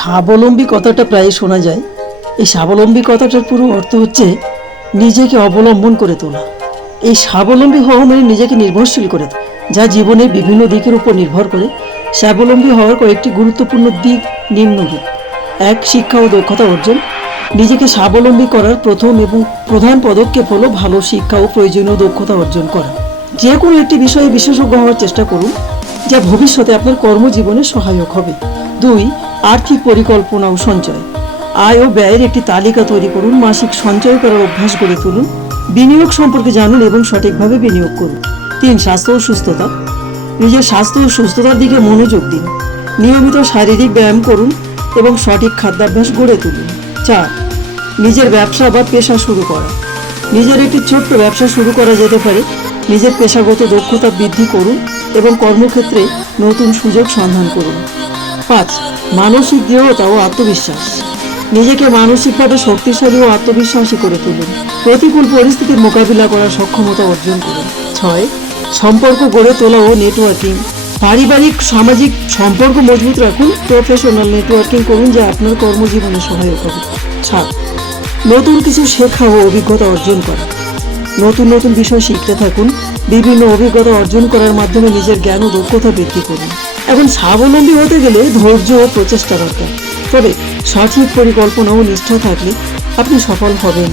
স্বাবলম্বী কথাটা প্রায় শোনা যায়। এই স্বাবলম্বী কথাটার পুরো অর্থ হচ্ছে নিজেকে অবলম্বন করে তোলা। এই স্বাবলম্বী হওয়া মানে নিজেকে নির্ভরশীল করে যা জীবনের বিভিন্ন দিকের উপর নির্ভর করে। স্বাবলম্বী হওয়ার কয়েকটি গুরুত্বপূর্ণ দিক নিম্নরূপ এক, শিক্ষা ও দক্ষতা অর্জন। নিজেকে স্বাবলম্বী করার প্রথম এবং প্রধান পদক্ষেপ হলো ভালো শিক্ষা ও প্রয়োজনীয় দক্ষতা অর্জন করা। যে কোনো একটি বিষয়ে বিশেষজ্ঞ হওয়ার চেষ্টা করুন, যা ভবিষ্যতে আপনার কর্মজীবনে সহায়ক হবে। দুই আর্থিক পরিকল্পনা ও সঞ্চয়। আয় ও ব্যয়ের একটি তালিকা তৈরি করুন, মাসিক সঞ্চয় করার অভ্যাস গড়ে তুলুন, বিনিয়োগ সম্পর্কে জানুন এবং সঠিকভাবে বিনিয়োগ করুন। তিন, স্বাস্থ্য ও সুস্থতা। নিজের স্বাস্থ্য ও সুস্থতার দিকে মনোযোগ দিন। নিয়মিত শারীরিক ব্যায়াম করুন এবং সঠিক খাদ্যাভ্যাস গড়ে তুলুন। চার, নিজের ব্যবসা বা পেশা শুরু করা। নিজের একটি ছোট্ট ব্যবসা শুরু করা যেতে পারে। নিজের পেশাগত দক্ষতা বৃদ্ধি করুন এবং কর্মক্ষেত্রে নতুন সুযোগ সন্ধান করুন। পাঁচ মানসিক দৃঢ়তা ও আত্মবিশ্বাস। নিজেকে মানসিকভাবে শক্তিশালী ও আত্মবিশ্বাসী করে তুলুন। প্রতিকূল পরিস্থিতির মোকাবিলা করার সক্ষমতা অর্জন করুন। ছয়, সম্পর্ক গড়ে তোলা ও নেটওয়ার্কিং পারিবারিক, সামাজিক সম্পর্ক মজবুত রাখুন। প্রফেশনাল নেটওয়ার্কিং করুন যা আপনার কর্মজীবনে সহায়ক হবে। সাত, নতুন কিছু শেখা ও অভিজ্ঞতা অর্জন করা। নতুন নতুন বিষয় শিখতে থাকুন। বিভিন্ন অভিজ্ঞতা অর্জন করার মাধ্যমে নিজের জ্ঞান ও দক্ষতা বৃদ্ধি করুন। এখন স্বাবলম্বী হতে গেলে ধৈর্য ও প্রচেষ্টা দরকার। তবে সঠিক পরিকল্পনা ও নিষ্ঠা থাকলে আপনি সফল হবেন